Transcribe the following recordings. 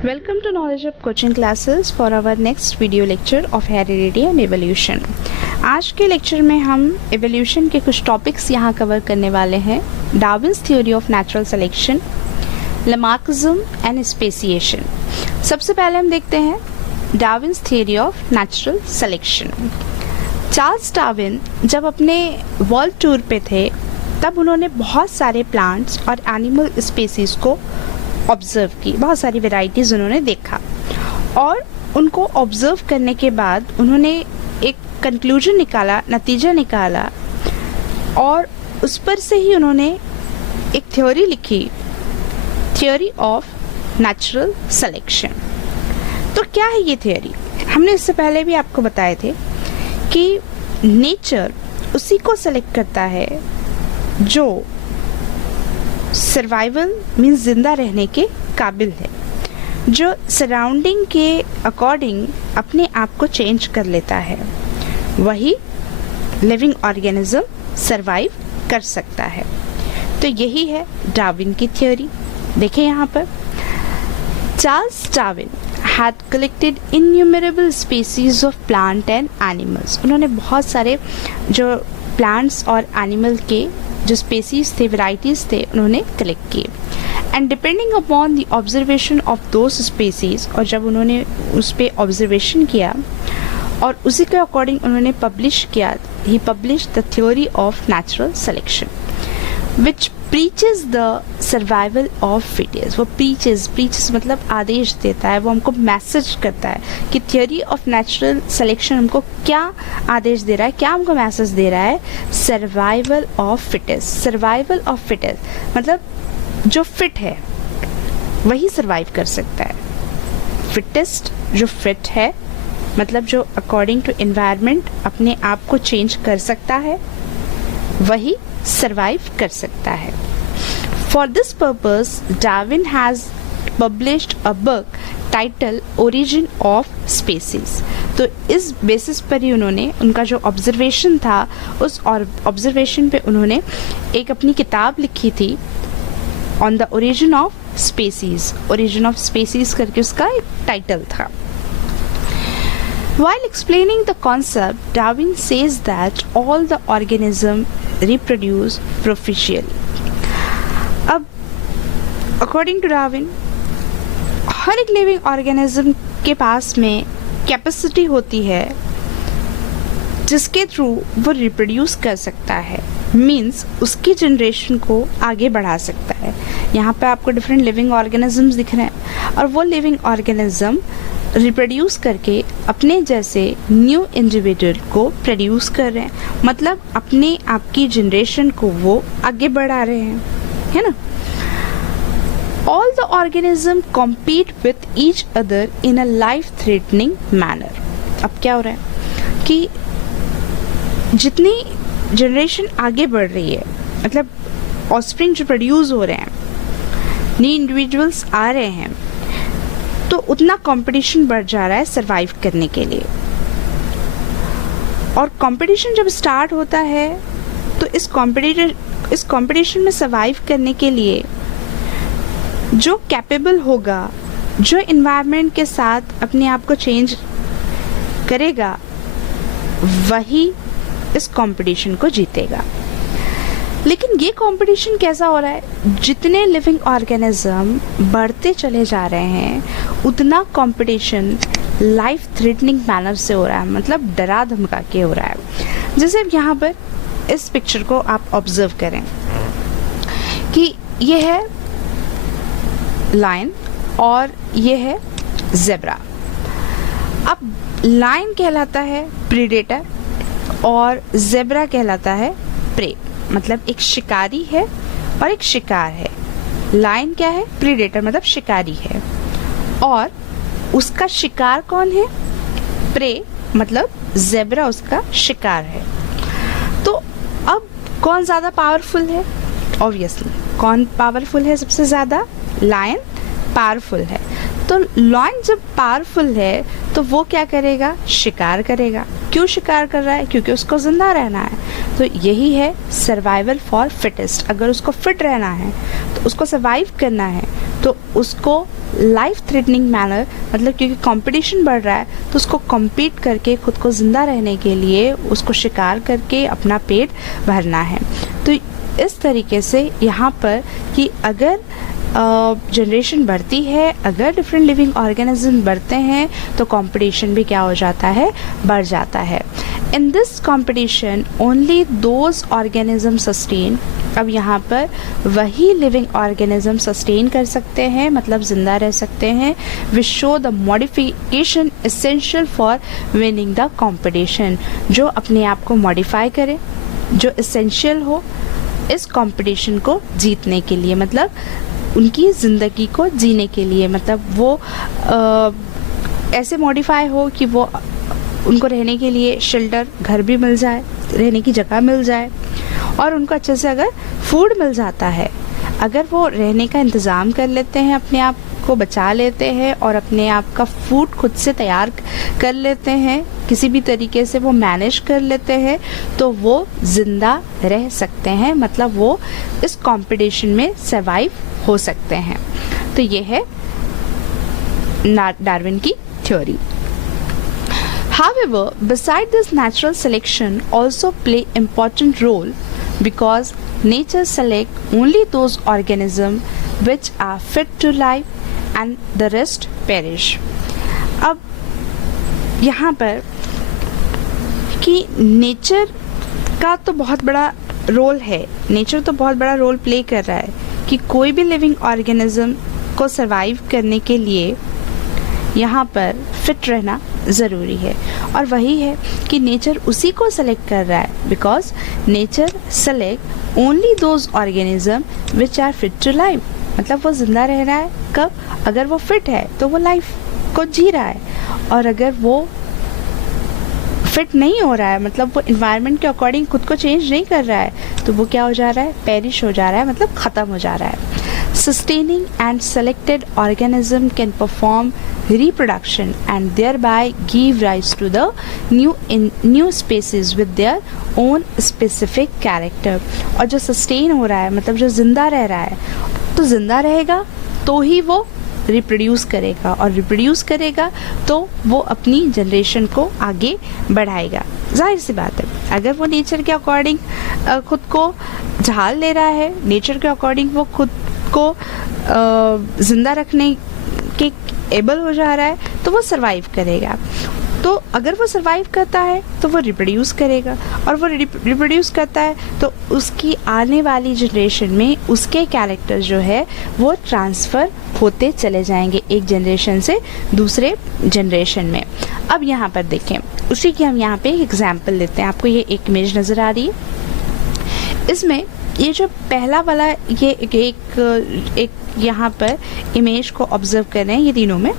Welcome to Knowledge Up coaching classes for our next video lecture of heredity and evolution. आज के lecture में हम evolution के कुछ टॉपिक्स यहाँ कवर करने वाले हैं. Darwin's theory of natural selection, लमार्किज्म and speciation. सबसे पहले हम देखते हैं Darwin's theory of natural selection. Charles Darwin जब अपने वर्ल्ड टूर पे थे तब उन्होंने बहुत सारे प्लांट्स और एनिमल स्पीसीज को ऑब्जर्व की, बहुत सारी वैरायटीज़ उन्होंने देखा और उनको ऑब्जर्व करने के बाद उन्होंने एक कंक्लूजन निकाला, नतीजा निकाला और उस पर से ही उन्होंने एक थ्योरी लिखी, थ्योरी ऑफ नेचुरल सिलेक्शन. तो क्या है ये थ्योरी? हमने इससे पहले भी आपको बताए थे कि नेचर उसी को सेलेक्ट करता है जो सर्वाइवल मीन्स जिंदा रहने के काबिल है, जो सराउंडिंग के अकॉर्डिंग अपने आप को चेंज कर लेता है. वही लिविंग ऑर्गेनिज्म सरवाइव कर सकता है. तो यही है डार्विन की थ्योरी. देखिए यहाँ पर Charles Darwin had collected innumerable species of plant and animals. उन्होंने बहुत सारे जो प्लांट्स और एनिमल के जो स्पेसीज थे, वेराइटीज़ थे, उन्होंने कलेक्ट किए. And depending upon the observation of those species, और जब उन्होंने उस पर ऑब्जर्वेशन किया और उसी के अकॉर्डिंग उन्होंने पब्लिश किया, he publish the theory of natural selection which preaches the survival of fittest. वो प्रीचेस मतलब आदेश देता है, वो हमको मैसेज करता है कि थ्योरी ऑफ नेचुरल सिलेक्शन हमको क्या आदेश दे रहा है, क्या हमको मैसेज दे रहा है. Survival of fittest. Survival of fittest मतलब जो फिट है वही सर्वाइव कर सकता है. फिटेस्ट जो फिट है मतलब जो अकॉर्डिंग टू एनवायरनमेंट अपने आप को चेंज कर सकता है, वही सर्वाइव कर सकता है. For this purpose Darwin has published a book title origin of species. तो इस बेसिस पर ही उन्होंने उनका जो ऑब्जर्वेशन था उस ऑब्जर्वेशन पे उन्होंने एक अपनी किताब लिखी थी on the origin of species. Origin of species करके उसका एक टाइटल था. While explaining the concept, Darwin says that all the organisms reproduce proficiently. अब according to Darwin, हर एक लिविंग ऑर्गेनिज्म के पास में कैपेसिटी होती है जिसके थ्रू वो रिप्रोड्यूस कर सकता है, मीन्स उसकी जनरेशन को आगे बढ़ा सकता है. यहाँ पे आपको डिफरेंट लिविंग ऑर्गेनिजम्स दिख रहे हैं और वो लिविंग ऑर्गेनिज्म रिप्रोड्यूस करके अपने जैसे न्यू इंडिविजुअल को प्रोड्यूस कर रहे हैं, मतलब अपने आपकी जनरेशन को वो आगे बढ़ा रहे हैं, है ना. All the organism compete with each other in a life threatening manner. अब क्या हो रहा है कि जितनी जनरेशन आगे बढ़ रही है, मतलब ऑफस्प्रिंग जो प्रोड्यूस हो रहे हैं, न्यू इंडिविजुअल्स आ रहे हैं, तो उतना कंपटीशन बढ़ जा रहा है सरवाइव करने के लिए. और कंपटीशन जब स्टार्ट होता है तो इस कंपटीशन में सरवाइव करने के लिए जो कैपेबल होगा, जो एनवायरनमेंट के साथ अपने आप को चेंज करेगा, वही इस कंपटीशन को जीतेगा. लेकिन ये कंपटीशन कैसा हो रहा है? जितने लिविंग ऑर्गेनिज्म बढ़ते चले जा रहे हैं उतना कंपटीशन लाइफ थ्रेटनिंग मैनर से हो रहा है, मतलब डरा धमका के हो रहा है. जैसे यहाँ पर इस पिक्चर को आप ऑब्जर्व करें कि ये है लायन और ये है ज़ेब्रा. अब लायन कहलाता है प्रीडेटर और ज़ेब्रा कहलाता है प्रे, मतलब एक शिकारी है और एक शिकार है. लायन क्या है? प्रीडेटर मतलब शिकारी है, और उसका शिकार कौन है? प्रे मतलब ज़ेब्रा उसका शिकार है. तो अब कौन ज़्यादा पावरफुल है? ऑब्वियसली कौन पावरफुल है सबसे ज़्यादा? लायन पावरफुल है. तो लायन जब पावरफुल है तो वो क्या करेगा? शिकार करेगा. क्यों शिकार कर रहा है? क्योंकि उसको जिंदा रहना है. तो यही है सर्वाइवल फॉर फिटेस्ट. अगर उसको फिट रहना है तो उसको सर्वाइव करना है तो उसको लाइफ थ्रेटनिंग मैनर, मतलब क्योंकि कंपटीशन बढ़ रहा है तो उसको कम्पीट करके खुद को ज़िंदा रहने के लिए उसको शिकार करके अपना पेट भरना है। तो इस तरीके से यहाँ पर कि अगर जनरेशन बढ़ती है, अगर डिफरेंट लिविंग ऑर्गेनिज्म बढ़ते हैं तो कंपटीशन भी क्या हो जाता है, बढ़ जाता है। In this competition only those organism sustain, अब यहाँ पर वही लिविंग ऑर्गेनिज्म सस्टेन कर सकते हैं, मतलब ज़िंदा रह सकते हैं, which show the modification essential for winning the competition, जो अपने आप को मॉडिफाई करे, जो एसेंशियल हो इस कंपटीशन को जीतने के लिए, मतलब उनकी ज़िंदगी को जीने के लिए, मतलब वो ऐसे मॉडिफाई हो कि वो उनको रहने के लिए शेल्टर, घर भी मिल जाए, रहने की जगह मिल जाए, और उनको अच्छे से अगर फूड मिल जाता है, अगर वो रहने का इंतज़ाम कर लेते हैं, अपने आप को बचा लेते हैं और अपने आप का फूड खुद से तैयार कर लेते हैं, किसी भी तरीके से वो मैनेज कर लेते हैं, तो वो ज़िंदा रह सकते हैं, मतलब वो इस कंपटीशन में सर्वाइव हो सकते हैं। तो ये है डार्विन की theory. However, beside this, natural selection also play important role because nature select only those organisms which are fit to life and the rest perish. अब यहाँ पर कि नेचर का तो बहुत बड़ा रोल है, नेचर तो बहुत बड़ा रोल प्ले कर रहा है कि कोई भी लिविंग ऑर्गेनिज्म को सर्वाइव करने के लिए यहाँ पर फिट रहना ज़रूरी है, और वही है कि नेचर उसी को सेलेक्ट कर रहा है, because nature select only those organism which are fit to life, मतलब वो ज़िंदा रह रहा है कब, अगर वो फिट है तो वो लाइफ को जी रहा है, और अगर वो फिट नहीं हो रहा है, मतलब वो इन्वायरमेंट के अकॉर्डिंग खुद को चेंज नहीं कर रहा है, तो वो क्या हो जा रहा है, पेरिश हो जा रहा है, मतलब ख़त्म हो जा रहा है। Sustaining and selected organism can perform reproduction and thereby give rise to the new species with their own specific character। और जो सस्टेन हो रहा है, मतलब जो ज़िंदा रह रहा है, तो ज़िंदा रहेगा तो ही वो रिप्रोड्यूस करेगा, और रिप्रोड्यूस करेगा तो वो अपनी जनरेशन को आगे बढ़ाएगा। जाहिर सी बात है, अगर वो नेचर के अकॉर्डिंग खुद को ढाल ले रहा है, नेचर के अकॉर्डिंग वो खुद को ज़िंदा रखने के एबल हो जा रहा है, तो वो सरवाइव करेगा। तो अगर वो सरवाइव करता है तो वो रिप्रोड्यूस करेगा, और वो रिप्रोड्यूस करता है तो उसकी आने वाली जनरेशन में उसके कैरेक्टर जो है वो ट्रांसफ़र होते चले जाएंगे एक जनरेशन से दूसरे जनरेशन में। अब यहाँ पर देखें, उसी की हम यहाँ पे एक एग्जाम्पल लेते हैं। आपको ये एक इमेज नज़र आ रही है, इसमें ये जो पहला वाला ये एक यहाँ पर इमेज को ऑब्जर्व कर रहे हैं, ये तीनों में,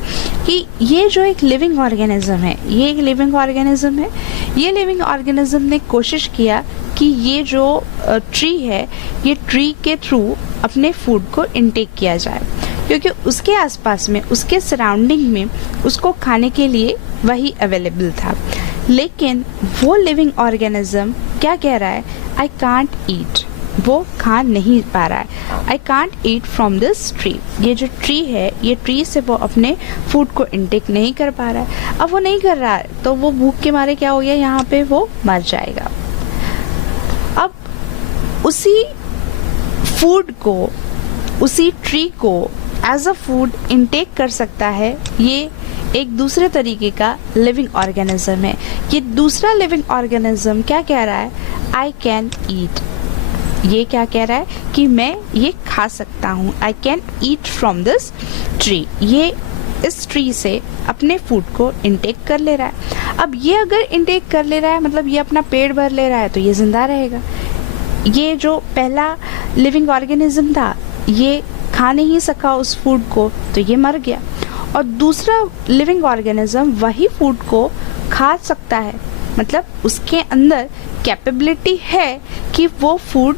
कि ये जो एक लिविंग ऑर्गेनिज्म है, ये एक लिविंग ऑर्गेनिज्म है। ये लिविंग ऑर्गेनिज्म ने कोशिश किया कि ये जो ट्री है, ये ट्री के थ्रू अपने फूड को इनटेक किया जाए, क्योंकि उसके आसपास में, उसके सराउंडिंग में उसको खाने के लिए वही अवेलेबल था। लेकिन वो लिविंग ऑर्गेनिज्म क्या कह रहा है, आई कांट ईट, वो खा नहीं पा रहा है, I can't eat from this tree. ये जो ट्री है, ये ट्री से वो अपने फूड को इनटेक नहीं कर पा रहा है। अब वो नहीं कर रहा है तो वो भूख के मारे क्या हो गया, यहाँ पे वो मर जाएगा। अब उसी फूड को, उसी ट्री को एज अ फूड इनटेक कर सकता है ये एक दूसरे तरीके का लिविंग ऑर्गेनिज्म है। ये दूसरा लिविंग ऑर्गेनिज्म क्या कह रहा है, आई कैन ईट। ये क्या कह रहा है कि मैं ये खा सकता हूँ, I can eat from this tree. ये इस ट्री से अपने फूड को इनटेक कर ले रहा है। अब ये अगर इनटेक कर ले रहा है, मतलब ये अपना पेट भर ले रहा है, तो ये ज़िंदा रहेगा। ये जो पहला लिविंग ऑर्गेनिज्म था, ये खा नहीं सका उस फूड को, तो ये मर गया। और दूसरा लिविंग ऑर्गेनिज्म वही फूड को खा सकता है, मतलब उसके अंदर कैपेबिलिटी है कि वो फूड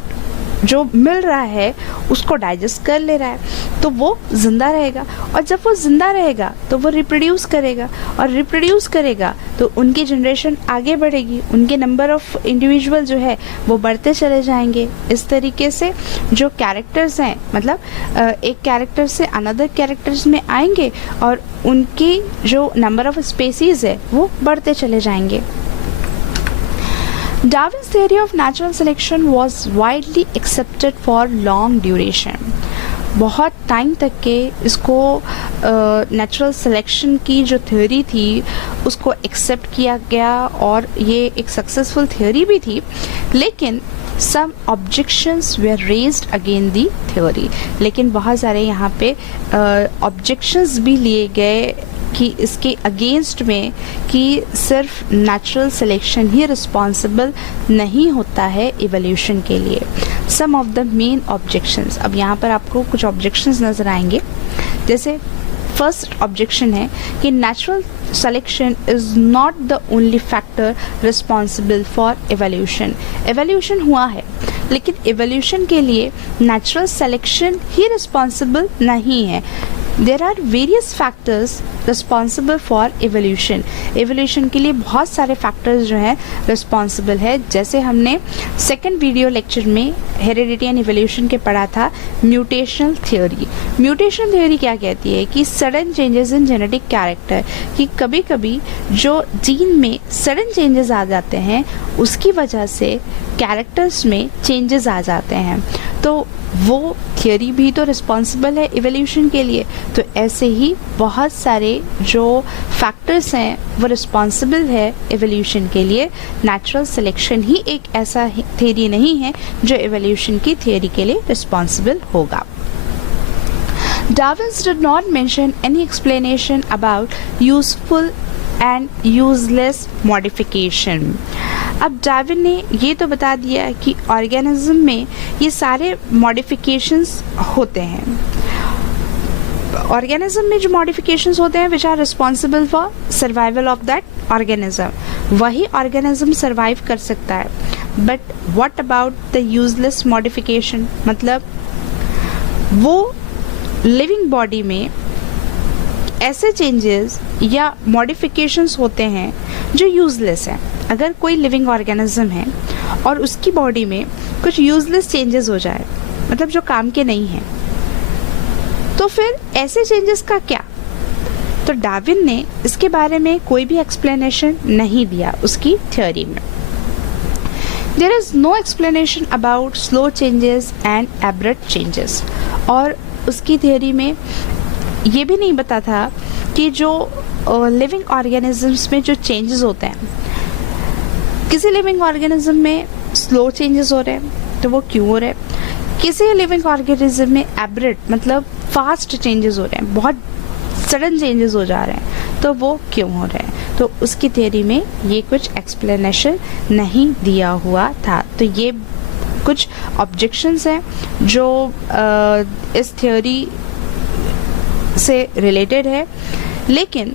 जो मिल रहा है उसको डाइजेस्ट कर ले रहा है, तो वो ज़िंदा रहेगा। और जब वो ज़िंदा रहेगा तो वो रिप्रोड्यूस करेगा, और रिप्रोड्यूस करेगा तो उनकी जनरेशन आगे बढ़ेगी, उनके नंबर ऑफ़ इंडिविजुअल जो है वो बढ़ते चले जाएंगे। इस तरीके से जो कैरेक्टर्स हैं, मतलब एक कैरेक्टर से अनदर कैरेक्टर्स में आएंगे और उनकी जो नंबर ऑफ़ स्पेसीज़ है वो बढ़ते चले जाएंगे। Darwin's theory of natural selection was widely accepted for long duration. बहुत टाइम तक के इसको नेचुरल सिलेक्शन की जो थ्योरी थी उसको एक्सेप्ट किया गया और ये एक सक्सेसफुल थ्योरी भी थी, लेकिन some objections were raised against the theory। लेकिन बहुत सारे यहाँ पे objections भी लिए गए कि इसके अगेंस्ट में कि सिर्फ नेचुरल सिलेक्शन ही रिस्पॉन्सिबल नहीं होता है इवोल्यूशन के लिए। सम ऑफ द मेन ऑब्जेक्शंस, अब यहाँ पर आपको कुछ ऑब्जेक्शंस नज़र आएंगे। जैसे फर्स्ट ऑब्जेक्शन है कि natural selection is not the only factor responsible for evolution. Evolution हुआ है, लेकिन एवोल्यूशन के लिए नेचुरल सिलेक्शन ही रिस्पॉन्सिबल नहीं है। There are various factors responsible for evolution. Evolution के लिए बहुत सारे फैक्टर्स जो हैं रिस्पॉन्सिबल है। जैसे हमने सेकेंड वीडियो लेक्चर में हेरिडिटी एंड एवोल्यूशन के पढ़ा था म्यूटेशनल थ्योरी। म्यूटेशन थ्योरी क्या कहती है कि sudden changes in genetic character, कि कभी कभी जो जीन में सडन चेंजेस आ जाते हैं उसकी वजह से कैरेक्टर्स में चेंजेस आ जाते हैं, तो वो थियोरी भी तो रिस्पॉन्सिबल है एवोल्यूशन के लिए। तो ऐसे ही बहुत सारे जो फैक्टर्स हैं वो रिस्पॉन्सिबल है एवोल्यूशन के लिए। नेचुरल सिलेक्शन ही एक ऐसा थियोरी नहीं है जो एवोल्यूशन की थियोरी के लिए रिस्पॉन्सिबल होगा। Darwin did not mention any explanation about useful and useless modification। अब डार्विन ने ये तो बता दिया कि ऑर्गेनिज्म में ये सारे मॉडिफिकेशंस होते हैं। ऑर्गेनिज्म में जो मॉडिफिकेशंस होते हैं which are responsible for survival of that organism, वही ऑर्गेनिज्म सर्वाइव कर सकता है। But what about the useless modification, मतलब वो लिविंग बॉडी में ऐसे चेंजेस या मॉडिफिकेशंस होते हैं जो यूजलेस हैं। अगर कोई लिविंग ऑर्गेनिज्म है और उसकी बॉडी में कुछ यूजलेस चेंजेस हो जाए, मतलब जो काम के नहीं हैं, तो फिर ऐसे चेंजेस का क्या? तो डार्विन ने इसके बारे में कोई भी एक्सप्लेनेशन नहीं दिया उसकी थ्योरी में। There is no explanation about slow changes and abrupt changes. और उसकी थ्योरी में ये भी नहीं पता था कि जो लिविंग ऑर्गेनिजम्स में जो चेंजेस होते हैं, किसी लिविंग ऑर्गेनिज्म में स्लो चेंजेस हो रहे हैं तो वो क्यों हो रहे हैं, किसी लिविंग ऑर्गेनिज्म में एब्रप्ट मतलब फास्ट चेंजेस हो रहे हैं, बहुत सडन चेंजेस हो जा रहे हैं, तो वो क्यों हो रहे हैं। तो उसकी थ्योरी में ये कुछ एक्सप्लेनेशन नहीं दिया हुआ था। तो ये कुछ ऑब्जेक्शंस हैं जो इस थ्योरी से रिलेटेड है। लेकिन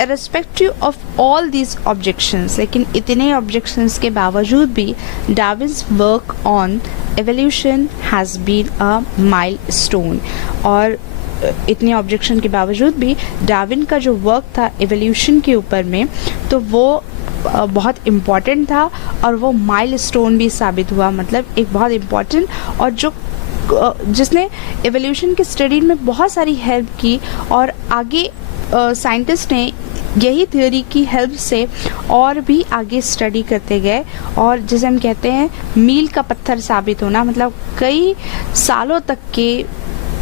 irrespective of all these objections, लेकिन इतने objections के बावजूद भी Darwin's work on evolution has been a milestone। और इतने ऑब्जेक्शन के बावजूद भी डार्विन का जो वर्क था एवोल्यूशन के ऊपर में, तो वो बहुत इम्पॉर्टेंट था और वो माइलस्टोन भी साबित हुआ। मतलब एक बहुत इम्पॉर्टेंट और जो जिसने एवोल्यूशन की स्टडी में बहुत सारी हेल्प की, और आगे साइंटिस्ट ने यही थ्योरी की हेल्प से और भी आगे स्टडी करते गए, और जिसे हम कहते हैं मील का पत्थर साबित होना, मतलब कई सालों तक के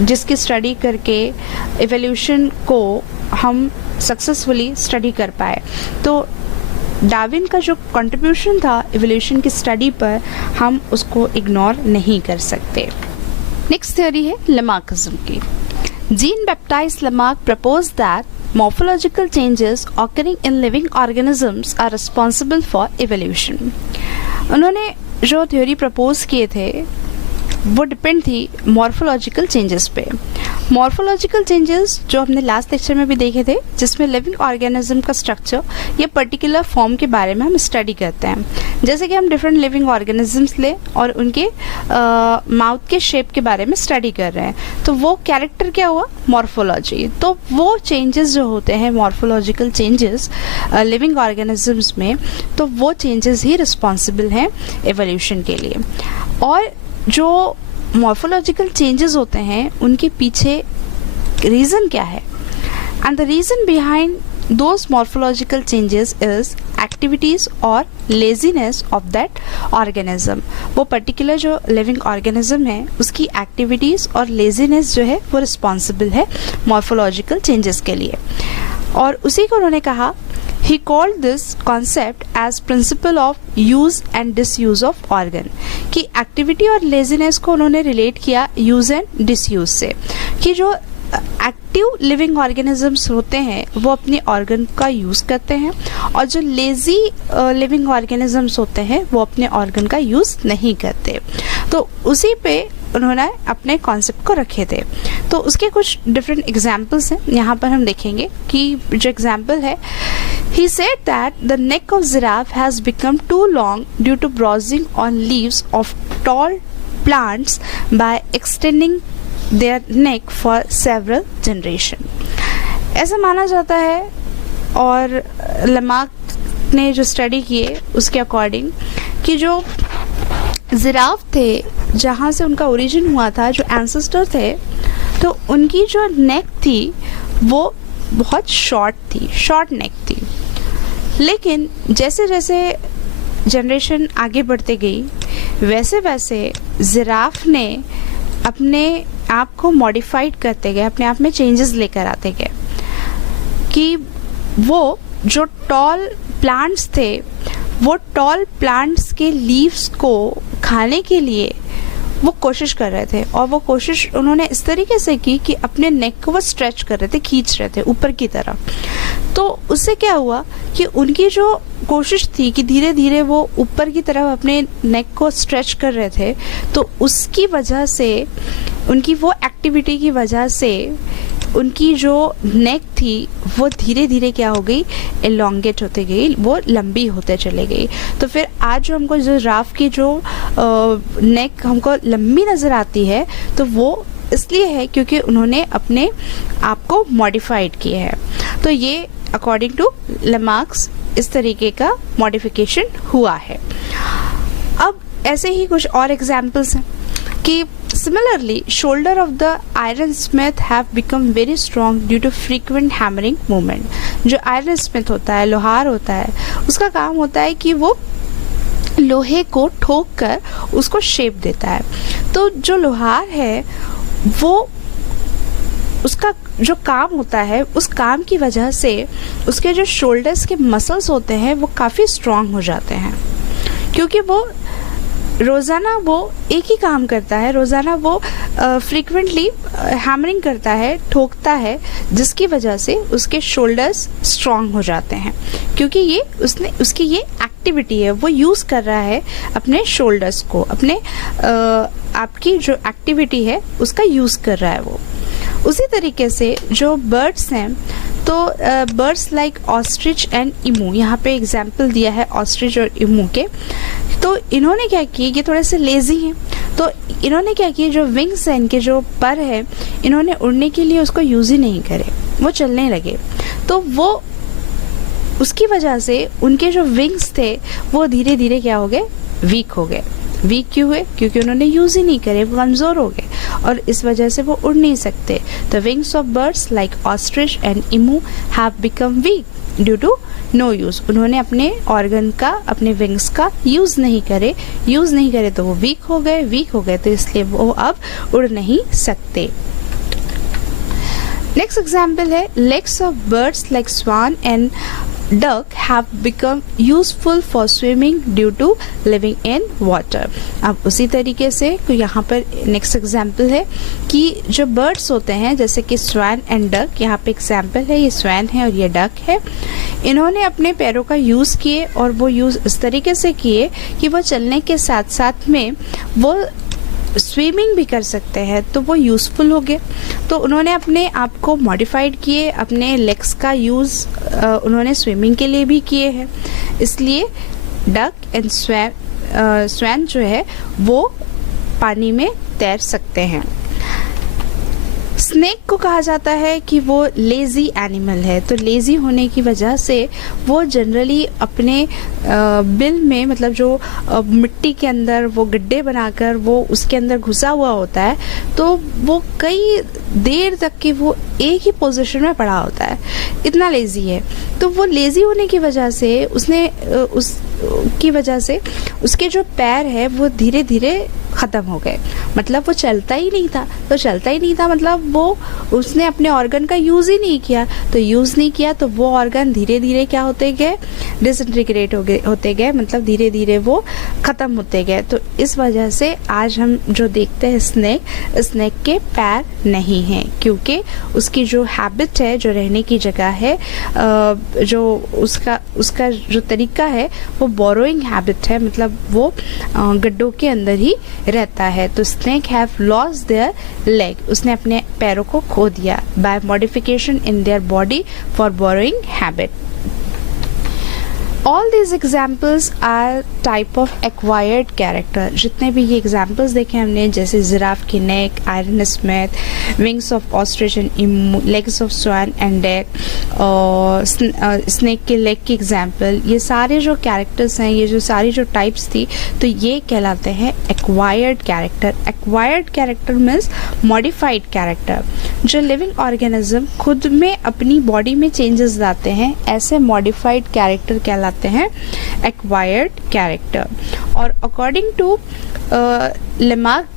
जिसकी स्टडी करके एवोल्यूशन को हम सक्सेसफुली स्टडी कर पाए। तो डार्विन का जो कंट्रीब्यूशन था एवोल्यूशन की स्टडी पर, हम उसको इग्नोर नहीं कर सकते। नेक्स्ट थ्योरी है लमार्किज्म की। Gene baptised Lamarck propose that morphological changes occurring in living organisms are responsible for evolution। उन्होंने जो थ्योरी प्रपोज किए थे वो डिपेंड थी मॉर्फोलॉजिकल चेंजेस पे। मॉर्फोलॉजिकल चेंजेस जो हमने लास्ट लेक्चर में भी देखे थे, जिसमें लिविंग ऑर्गेनिज्म का स्ट्रक्चर या पर्टिकुलर फॉर्म के बारे में हम स्टडी करते हैं। जैसे कि हम डिफरेंट लिविंग ऑर्गेनिजम्स ले और उनके माउथ के शेप के बारे में स्टडी कर रहे हैं, तो वो कैरेक्टर क्या हुआ, मॉर्फोलॉजी। तो वो चेंजेस जो होते हैं, मॉर्फोलॉजिकल चेंजेस लिविंग ऑर्गेनिजम्स में, तो वो चेंजेस ही रिस्पॉन्सिबल हैं एवोल्यूशन के लिए। और जो मॉर्फोलॉजिकल चेंजेस होते हैं उनके पीछे रीज़न क्या है, and the reason behind those morphological changes is activities और लेजीनेस ऑफ दैट ऑर्गेनिज्म। वो पर्टिकुलर जो लिविंग ऑर्गेनिज्म है उसकी एक्टिविटीज़ और लेजीनेस जो है वो रिस्पॉन्सिबल है मॉर्फोलॉजिकल चेंजेस के लिए। और उसी को उन्होंने कहा, he called this concept as principle of use and disuse of organ, कि एक्टिविटी और लेजीनेस को उन्होंने रिलेट किया यूज एंड डिसयूज से, कि जो एक्टिव लिविंग ऑर्गेनिजम्स होते हैं वो अपने ऑर्गन का यूज़ करते हैं, और जो लेजी लिविंग ऑर्गेनिजम्स होते हैं वो अपने ऑर्गन का यूज़ नहीं करते। तो उसी पे उन्होंने अपने कॉन्सेप्ट को रखे थे। तो उसके कुछ डिफरेंट एग्जाम्पल्स हैं, यहाँ पर हम देखेंगे कि जो एग्जाम्पल है, he said that the neck of giraffe has become too long due to browsing on leaves of tall plants by extending their neck for several generation। ऐसा माना जाता है, और लमार्क ने जो स्टडी किए उसके अकॉर्डिंग कि जो जिराफ थे, जहाँ से उनका ओरिजिन हुआ था, जो एंसेस्टर थे, तो उनकी जो नेक थी वो बहुत शॉर्ट थी, शॉर्ट नेक थी। लेकिन जैसे जैसे जनरेशन आगे बढ़ते गई, वैसे वैसे जिराफ ने अपने आप को मॉडिफाइड करते गए, अपने आप में चेंजेस लेकर आते गए, कि वो जो टॉल प्लांट्स थे, वो टॉल प्लांट्स के लीव्स को खाने के लिए वो कोशिश कर रहे थे। और वो कोशिश उन्होंने इस तरीके से की कि अपने नेक को वो स्ट्रेच कर रहे थे, खींच रहे थे ऊपर की तरफ। तो उससे क्या हुआ कि उनकी जो कोशिश थी कि धीरे धीरे वो ऊपर की तरफ अपने नेक को स्ट्रेच कर रहे थे, तो उसकी वजह से, उनकी वो एक्टिविटी की वजह से उनकी जो नेक थी वो धीरे धीरे क्या हो गई, एलोंगेट होते गई, वो लंबी होते चले गई। तो फिर आज जो हमको जो जिराफ की जो नेक हमको लंबी नज़र आती है, तो वो इसलिए है क्योंकि उन्होंने अपने आप को मॉडिफाइड किया है। तो ये अकॉर्डिंग टू लमार्क्स इस तरीके का मॉडिफिकेशन हुआ है। अब ऐसे ही कुछ और एग्जाम्पल्स हैं कि similarly shoulder of the ironsmith have become very strong due to frequent hammering movement। जो आयरन स्मिथ होता है, लोहार होता है, उसका काम होता है कि वो लोहे को ठोक कर उसको शेप देता है। तो जो लोहार है वो, उसका जो काम होता है, उस काम की वजह से उसके जो शोल्डर्स के मसल्स होते हैं वो काफ़ी स्ट्रांग हो जाते हैं, क्योंकि वो रोज़ाना वो एक ही काम करता है, रोज़ाना वो फ्रीक्वेंटली हैमरिंग करता है, ठोकता है, जिसकी वजह से उसके शोल्डर्स स्ट्रांग हो जाते हैं, क्योंकि ये उसकी ये एक्टिविटी है, वो यूज़ कर रहा है अपने शोल्डर्स को, अपने आपकी जो एक्टिविटी है उसका यूज़ कर रहा है वो। उसी तरीके से जो बर्ड्स हैं, तो birds like ostrich and emu, यहाँ पे एग्जाम्पल दिया है ऑस्ट्रिच और इमू के। तो इन्होंने क्या किया, ये थोड़े से लेज़ी हैं, तो इन्होंने क्या किया, जो विंग्स हैं, इनके जो पर है, इन्होंने उड़ने के लिए उसको यूज़ ही नहीं करे, वो चलने लगे। तो वो उसकी वजह से उनके जो विंग्स थे वो धीरे धीरे क्या हो गए, वीक हो गए। वीक क्यों हुए, क्योंकि उन्होंने यूज़ ही नहीं करे, वो कमज़ोर हो गए, और इस वजह से वो उड़ नहीं सकते। The wings of birds like ostrich and emu have become weak due to no use. उन्होंने अपने ऑर्गन का, अपने विंग्स का यूज़ नहीं करे तो वो वीक हो गए, तो इसलिए वो अब उड़ नहीं सकते। नेक्स्ट एग्जाम्पल है, legs of birds like swan and duck have become useful for swimming due to living in water। अब उसी तरीके से यहाँ पर नेक्स्ट एग्जाम्पल है कि जो बर्ड्स होते हैं, जैसे कि स्वैन एंड डक, यहाँ पे एग्जाम्पल है, ये स्वैन है और ये डक है। इन्होंने अपने पैरों का यूज़ किए, और वो यूज़ इस तरीके से किए कि वो चलने के साथ साथ में वो स्विमिंग भी कर सकते हैं तो वो यूज़फुल हो गए। तो उन्होंने अपने आप को मॉडिफाइड किए, अपने लेग्स का यूज़ उन्होंने स्विमिंग के लिए भी किए हैं। इसलिए डक एंड स्वैन जो है वो पानी में तैर सकते हैं। स्नेक को कहा जाता है कि वो लेज़ी एनिमल है, तो लेज़ी होने की वजह से वो जनरली अपने बिल में, मतलब जो मिट्टी के अंदर वो गड्ढे बनाकर वो उसके अंदर घुसा हुआ होता है, तो वो कई देर तक के वो एक ही पोजीशन में पड़ा होता है, इतना लेज़ी है। तो वो लेज़ी होने की वजह से उसकी वजह से उसके जो पैर है वो धीरे धीरे ख़त्म हो गए, मतलब वो चलता ही नहीं था। तो चलता ही नहीं था मतलब वो उसने अपने ऑर्गन का यूज़ ही नहीं किया, तो यूज़ नहीं किया तो वो ऑर्गन धीरे धीरे क्या होते गए, डिसइंटीग्रेट होते गए, मतलब धीरे धीरे वो ख़त्म होते गए। तो इस वजह से आज हम जो देखते हैं स्नेक के पैर नहीं हैं, क्योंकि उसकी जो हैबिट है, जो रहने की जगह है, जो उसका जो तरीका है वो बोरोइंग हैबिट है, मतलब वो गड्ढों के अंदर ही रहता है। तो snake have lost their leg, उसने अपने पैरों को खो दिया by modification in their body for burrowing habit. All these examples are type of acquired character। जितने भी ये examples देखे हमने, जैसे जिराफ की neck, iron Smith, wings of ostrich and emu, legs of swan and duck, और snake के leg की example, ये सारे जो characters हैं, ये जो सारी जो types थी, तो ये कहलाते हैं acquired character। acquired character means modified character। जो living organism खुद में अपनी body में changes लाते हैं, ऐसे modified character कहलाते हैं एक्वायर्ड कैरेक्टर। और अकॉर्डिंग टू लेमार्क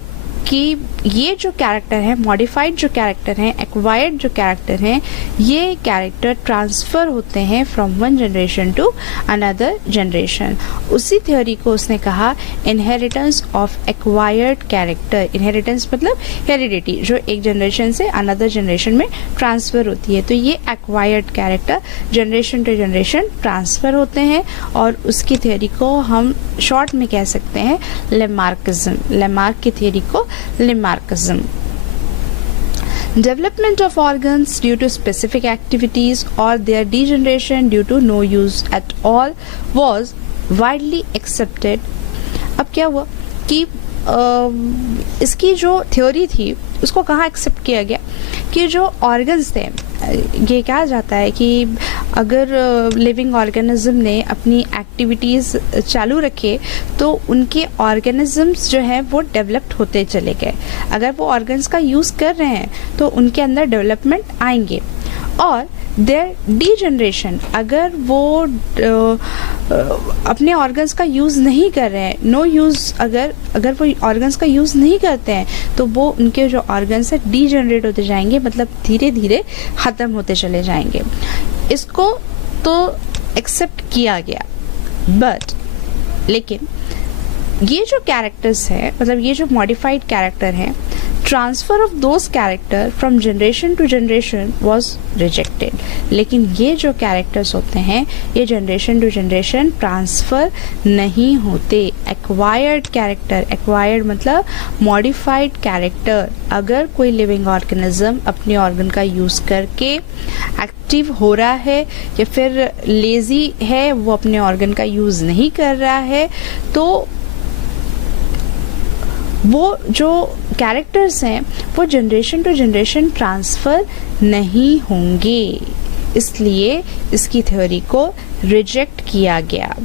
कि ये जो कैरेक्टर है, मॉडिफाइड जो कैरेक्टर हैं, एक्वायर्ड जो कैरेक्टर हैं, ये कैरेक्टर ट्रांसफ़र होते हैं from one generation to another generation. उसी थ्योरी को उसने कहा inheritance of acquired character. Inheritance मतलब हेरिडिटी, जो एक जनरेशन से अनदर जनरेशन में ट्रांसफ़र होती है। तो ये acquired character generation to generation transfer होते हैं, और उसकी थ्योरी को हम शॉर्ट में कह सकते हैं लेमार्किज्म। लेमार्क की थ्योरी को Lamarckism। Development of organs due to specific activities or their degeneration due to no use at all was widely accepted। अब क्या हुआ कि इसकी जो थ्योरी थी उसको कहाँ एक्सेप्ट किया गया कि जो ऑर्गन्स थे, ये कहा जाता है कि अगर लिविंग ऑर्गेनिज्म ने अपनी एक्टिविटीज़ चालू रखे तो उनके ऑर्गेनिजम्स जो है वो डेवलप्ड होते चले गए। अगर वो ऑर्गन्स का यूज़ कर रहे हैं तो उनके अंदर डेवलपमेंट आएंगे। और देयर डीजनरेशन, अगर वो अपने ऑर्गन्स का यूज़ नहीं कर रहे हैं, नो यूज़, अगर वो ऑर्गन्स का यूज़ नहीं करते हैं तो वो उनके जो ऑर्गन्स है डीजनरेट होते जाएंगे, मतलब धीरे धीरे ख़त्म होते चले जाएंगे। इसको तो एक्सेप्ट किया गया, लेकिन ये जो कैरेक्टर्स हैं, मतलब ये जो मॉडिफाइड कैरेक्टर हैं, transfer of those character from generation to generation was rejected. लेकिन ये जो कैरेक्टर्स होते हैं ये जनरेशन टू जनरेशन ट्रांसफ़र नहीं होते। एक्वायर्ड कैरेक्टर, एक्वायर्ड मतलब मॉडिफाइड कैरेक्टर, अगर कोई लिविंग ऑर्गेनिज्म अपने ऑर्गन का यूज़ करके एक्टिव हो रहा है या फिर लेज़ी है, वो अपने ऑर्गन का यूज़ नहीं कर रहा है, तो वो जो कैरेक्टर्स हैं वो जनरेशन टू जनरेशन ट्रांसफ़र नहीं होंगे, इसलिए इसकी थ्योरी को रिजेक्ट किया गया।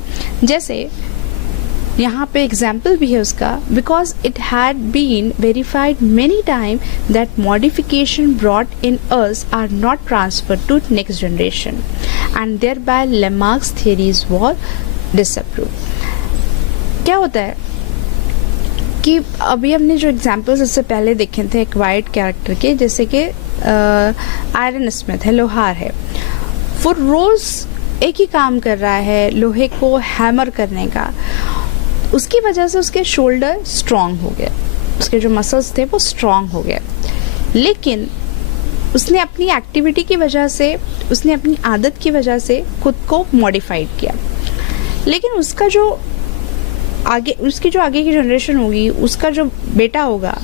जैसे यहाँ पे एग्जाम्पल भी है उसका, because it had been verified many time that modification brought in us are not transferred to next generation and thereby Lamarck's theories were disapprove. क्या होता है कि अभी हमने जो एग्जाम्पल्स इससे पहले देखे थे एक्वायर्ड कैरेक्टर के, जैसे कि आयरन स्मिथ है, लोहार है, वो रोज़ एक ही काम कर रहा है, लोहे को हैमर करने का। उसकी वजह से उसके शोल्डर स्ट्रॉन्ग हो गए, उसके जो मसल्स थे वो स्ट्रॉन्ग हो गए। लेकिन उसने अपनी एक्टिविटी की वजह से, उसने अपनी आदत की वजह से खुद को मॉडिफाइड किया, लेकिन उसका जो आगे उसकी जो आगे की जनरेशन होगी, उसका जो बेटा होगा,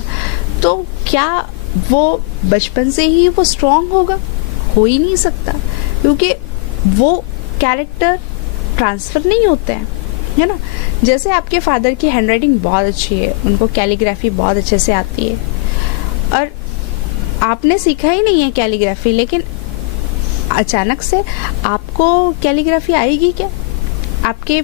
तो क्या वो बचपन से ही वो स्ट्रांग होगा? हो ही नहीं सकता, क्योंकि वो कैरेक्टर ट्रांसफ़र नहीं होते हैं, है ना। जैसे आपके फादर की हैंडराइटिंग बहुत अच्छी है, उनको कैलीग्राफी बहुत अच्छे से आती है, और आपने सीखा ही नहीं है कैलीग्राफी, लेकिन अचानक से आपको कैलीग्राफी आएगी क्या? आपके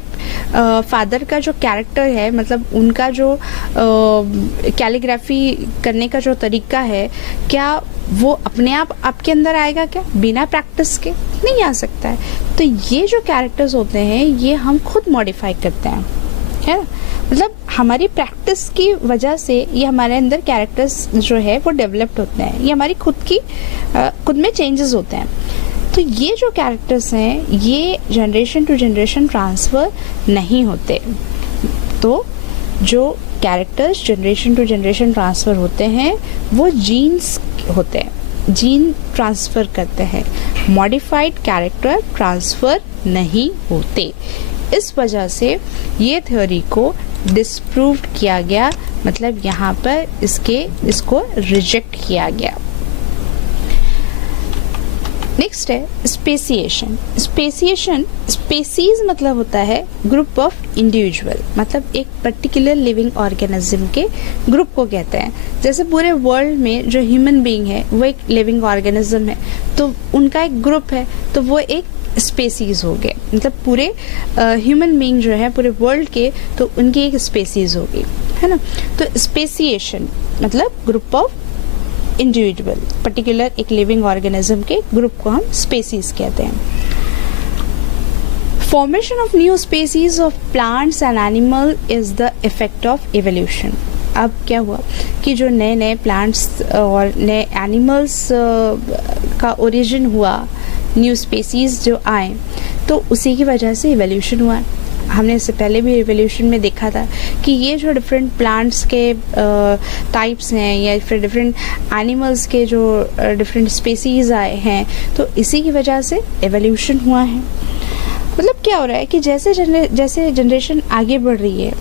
फादर का जो कैरेक्टर है, मतलब उनका जो कैलीग्राफी करने का जो तरीका है, क्या वो अपने आप आपके अंदर आएगा क्या? बिना प्रैक्टिस के नहीं आ सकता है। तो ये जो कैरेक्टर्स होते हैं, ये हम खुद मॉडिफाई करते हैं, है ना। मतलब हमारी प्रैक्टिस की वजह से ये हमारे अंदर कैरेक्टर्स जो है वो डेवलप्ड होते हैं, ये हमारी खुद में चेंजेस होते हैं। तो ये जो कैरेक्टर्स हैं, ये जनरेशन टू जनरेशन ट्रांसफ़र नहीं होते। तो जो characters generation to generation transfer होते हैं, वो जीन्स होते हैं, जीन ट्रांसफ़र करते हैं। मॉडिफाइड कैरेक्टर ट्रांसफ़र नहीं होते। इस वजह से ये थ्योरी को डिस्प्रूव्ड किया गया, मतलब यहाँ पर इसको रिजेक्ट किया गया। नेक्स्ट है स्पेसिएशन। स्पेसीज मतलब होता है ग्रुप ऑफ इंडिविजुअल, मतलब एक पर्टिकुलर लिविंग ऑर्गेनिज्म के ग्रुप को कहते हैं। जैसे पूरे वर्ल्ड में जो ह्यूमन बीइंग है वो एक लिविंग ऑर्गेनिज्म है, तो उनका एक ग्रुप है, तो वो एक स्पेसीज हो गए। मतलब पूरे ह्यूमन बीइंग जो है पूरे वर्ल्ड के, तो उनकी एक स्पेसीज हो गई, है ना। तो स्पेसिएशन मतलब ग्रुप ऑफ इंडिविजुअल, पर्टिकुलर एक लिविंग ऑर्गेनिज्म के ग्रुप को हम स्पेसीज कहते हैं। Formation of new species of plants and animal is the effect of evolution. अब क्या हुआ कि जो नए नए प्लांट्स और नए एनिमल्स का ओरिजिन हुआ, न्यू स्पेसीज जो आए, तो उसी की वजह से एवोल्यूशन हुआ। हमने इससे पहले भी एवोल्यूशन में देखा था कि ये जो डिफरेंट प्लांट्स के टाइप्स हैं, या फिर डिफरेंट एनिमल्स के जो डिफरेंट स्पेसीज आए हैं, तो इसी की वजह से एवोल्यूशन हुआ है। मतलब क्या हो रहा है कि जैसे जनरेशन आगे बढ़ रही है,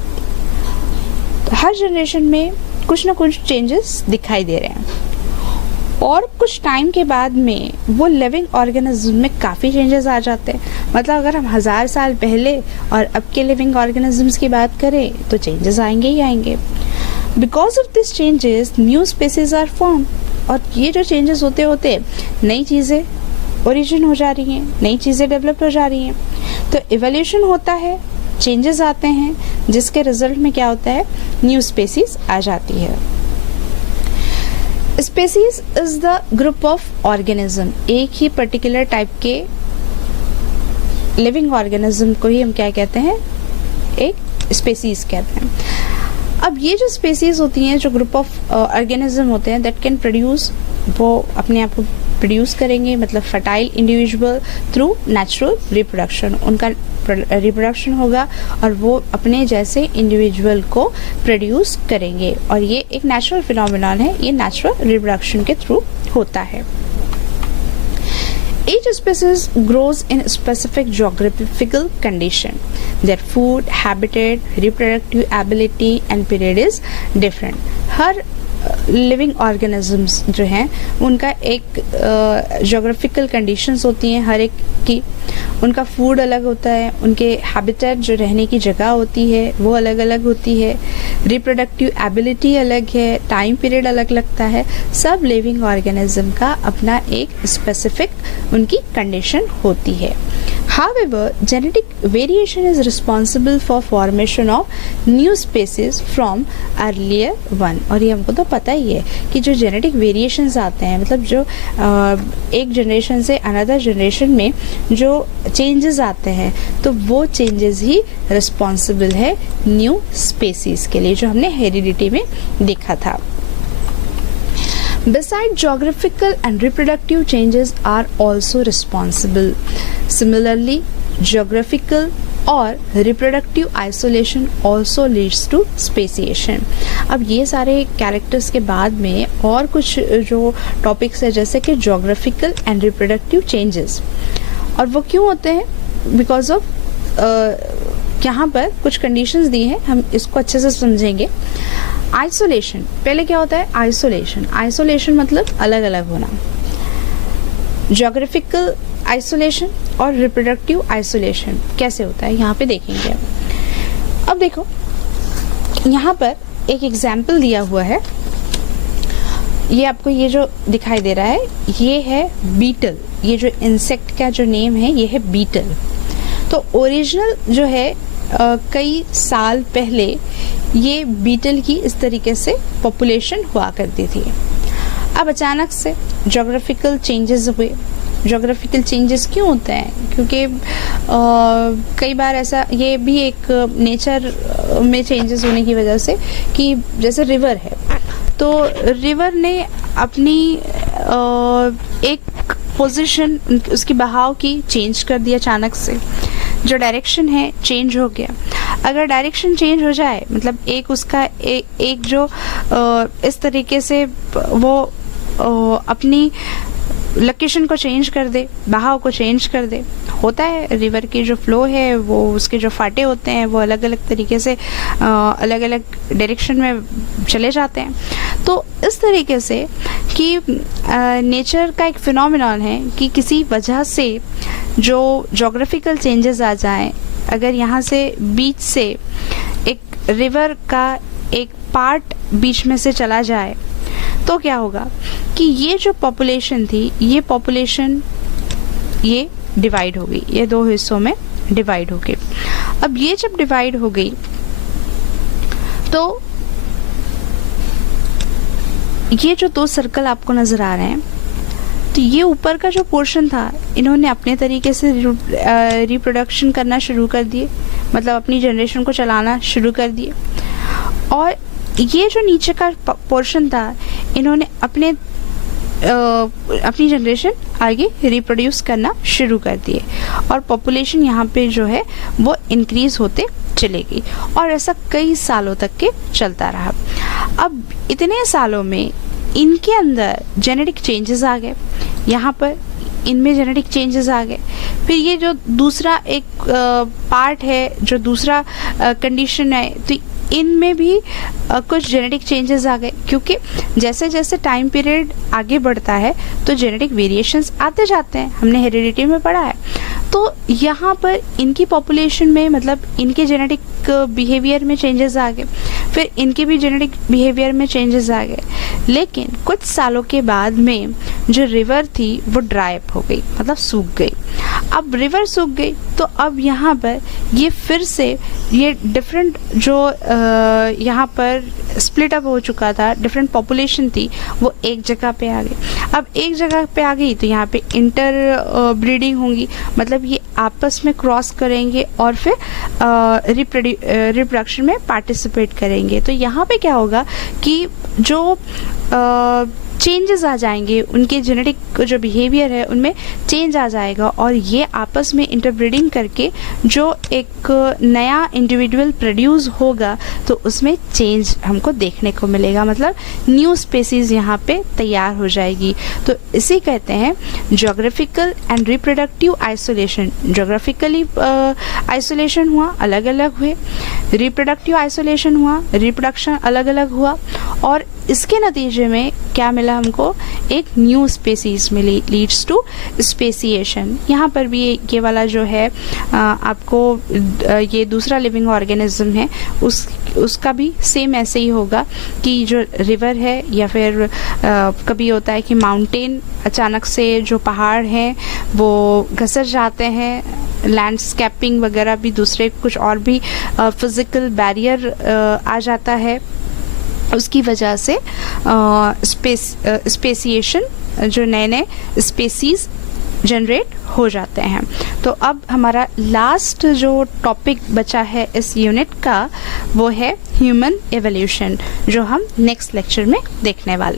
तो हर जनरेशन में कुछ ना कुछ चेंजेस दिखाई दे रहे हैं, और कुछ टाइम के बाद में वो लिविंग ऑर्गेनिज्म में काफ़ी चेंजेस आ जाते हैं। मतलब अगर हम 1000 साल पहले और अब के लिविंग ऑर्गेनिजम्स की बात करें, तो चेंजेस आएंगे ही आएंगे। Because of this changes new species are form, और ये जो चेंजेस होते होते नई चीज़ें ओरिजिन हो जा रही हैं, नई चीज़ें डेवलप हो जा रही हैं। तो एवोल्यूशन होता है, चेंजेस आते हैं, जिसके रिजल्ट में क्या होता है, न्यू स्पेसीज आ जाती है। Species is the group of organism, एक ही पर्टिकुलर टाइप के लिविंग ऑर्गेनिज्म को ही हम क्या कहते हैं, एक स्पेसीज कहते हैं। अब ये जो स्पेसीज होती हैं, जो ग्रुप ऑफ ऑर्गेनिज्म होते हैं, दैट कैन प्रोड्यूस, वो अपने आप को प्रोड्यूस करेंगे, मतलब fertile individual through natural reproduction, उनका रिप्रोडक्शन होगा और वो अपने जैसे इंडिविजुअल को प्रोड्यूस करेंगे, और ये एक नेचुरल फिनोमेनन है, ये नेचुरल रिप्रोडक्शन के थ्रू होता है। Each species grows in a specific geographical condition. Their food, habitat, reproductive ability and period is different. Her living organisms जो हैं उनका एक जोग्राफिकल कंडीशंस होती हैं, हर एक की उनका फूड अलग होता है, उनके हैबिटेट जो रहने की जगह होती है वो अलग अलग होती है, रिप्रोडक्टिव एबिलिटी अलग है, टाइम पीरियड अलग लगता है। सब लिविंग ऑर्गेनिज्म का अपना एक स्पेसिफिक उनकी कंडीशन होती है। However, genetic variation is responsible for formation of new species from earlier one। और ये हमको तो पता ही है कि जो जेनेटिक वेरिएशंस आते हैं, मतलब जो एक जनरेशन से अनदर जनरेशन में जो चेंजेस आते हैं, तो वो चेंजेस ही रिस्पॉन्सिबल है न्यू स्पेसीज के लिए, जो हमने हेरिडिटी में देखा था। Besides, geographical and reproductive changes are also responsible. Similarly, geographical और reproductive isolation also leads to speciation। अब ये सारे कैरेक्टर्स के बाद में और कुछ जो टॉपिक्स है, जैसे कि geographical and reproductive changes, और वो क्यों होते हैं? बिकॉज ऑफ यहाँ पर कुछ कंडीशंस दी हैं, हम इसको अच्छे से समझेंगे। आइसोलेशन, पहले क्या होता है आइसोलेशन? आइसोलेशन मतलब अलग अलग होना। ज्योग्राफिकल आइसोलेशन और रिप्रोडक्टिव आइसोलेशन कैसे होता है यहाँ पे देखेंगे। अब देखो यहाँ पर एक एग्जाम्पल दिया हुआ है, ये आपको ये जो दिखाई दे रहा है ये है बीटल। ये जो इंसेक्ट का जो नेम है ये है बीटल। तो ओरिजिनल जो है कई साल पहले ये बीटल की इस तरीके से पॉपुलेशन हुआ करती थी। अब अचानक से ज्योग्राफिकल चेंजेस हुए। ज्योग्राफिकल चेंजेस क्यों होते हैं? क्योंकि कई बार ऐसा, ये भी एक नेचर में चेंजेस होने की वजह से, कि जैसे रिवर है तो रिवर ने अपनी एक पोजीशन उसकी बहाव की चेंज कर दिया अचानक से। जो डायरेक्शन है चेंज हो गया। अगर डायरेक्शन चेंज हो जाए मतलब एक उसका एक जो इस तरीके से वो अपनी लोकेशन को चेंज कर दे, बहाव को चेंज कर दे, होता है रिवर की जो फ्लो है वो उसके जो फाटे होते हैं वो अलग अलग तरीके से अलग अलग डायरेक्शन में चले जाते हैं। तो इस तरीके से कि नेचर का एक फिनोमिनन है कि किसी वजह से जो ज्योग्राफिकल चेंजेस आ जाएं, अगर यहाँ से बीच से एक रिवर का एक पार्ट बीच में से चला जाए तो क्या होगा कि ये जो पॉपुलेशन थी ये पॉपुलेशन ये डिवाइड हो गई, ये दो हिस्सों में डिवाइड हो गई। अब ये जब डिवाइड हो गई तो ये जो दो सर्कल आपको नजर आ रहे हैं, तो ये ऊपर का जो पोर्शन था इन्होंने अपने तरीके से रिप्रोडक्शन करना शुरू कर दिए, मतलब अपनी जनरेशन को चलाना शुरू कर दिए। और ये जो नीचे का पोर्शन था इन्होंने अपनी जनरेशन आगे रिप्रोड्यूस करना शुरू कर दिए और पॉपुलेशन यहाँ पे जो है वो इंक्रीज होते चलेगी। और ऐसा कई सालों तक के चलता रहा। अब इतने सालों में इनके अंदर जेनेटिक चेंजेस आ गए, यहाँ पर इनमें जेनेटिक चेंजेस आ गए। फिर ये जो दूसरा एक पार्ट है, जो दूसरा कंडीशन है, तो इनमें भी कुछ जेनेटिक चेंजेस आ गए, क्योंकि जैसे जैसे टाइम पीरियड आगे बढ़ता है तो जेनेटिक वेरिएशंस आते जाते हैं, हमने हेरिडिटी में पढ़ा है। तो यहाँ पर इनकी पॉपुलेशन में मतलब इनके जेनेटिक बिहेवियर में चेंजेस आ गए, फिर इनके भी जेनेटिक बिहेवियर में चेंजेस आ गए। लेकिन कुछ सालों के बाद में जो रिवर थी वो ड्राई अप हो गई, मतलब सूख गई। अब रिवर सूख गई तो अब यहाँ पर ये फिर से ये डिफरेंट जो यहाँ पर स्प्लिट अप हो चुका था, डिफरेंट पॉपुलेशन थी, वो एक जगह पे आ गई। अब एक जगह पे आ गई तो यहाँ पे इंटर ब्रीडिंग होंगी, मतलब ये आपस में क्रॉस करेंगे और फिर रिप्रोडक्शन में पार्टिसिपेट करेंगे। तो यहाँ पे क्या होगा कि जो चेंजेस आ जाएंगे, उनके जेनेटिक जो बिहेवियर है उनमें चेंज आ जाएगा और ये आपस में इंटरब्रीडिंग करके जो एक नया इंडिविजुअल प्रोड्यूस होगा तो उसमें चेंज हमको देखने को मिलेगा, मतलब न्यू स्पेसीज यहाँ पे तैयार हो जाएगी। तो इसे कहते हैं geographical and reproductive isolation. Geographically isolation हुआ, अलग अलग हुए, रिप्रोडक्टिव आइसोलेशन हुआ, रिप्रोडक्शन अलग अलग हुआ, और इसके नतीजे में क्या मिला हमको, एक न्यू स्पेसीज मिली, लीड्स टू स्पेसिएशन। यहाँ पर भी ये वाला जो है आपको ये दूसरा लिविंग ऑर्गेनिज्म है उसका भी सेम ऐसे ही होगा कि जो रिवर है या फिर कभी होता है कि माउंटेन अचानक से जो पहाड़ हैं वो घसर जाते हैं, लैंडस्केपिंग वगैरह भी दूसरे कुछ और भी फिजिकल बैरियर आ जाता है, उसकी वजह से स्पेसिएशन जो नए नए स्पेसीज जनरेट हो जाते हैं। तो अब हमारा लास्ट जो टॉपिक बचा है इस यूनिट का वो है ह्यूमन एवोल्यूशन, जो हम नेक्स्ट लेक्चर में देखने वाले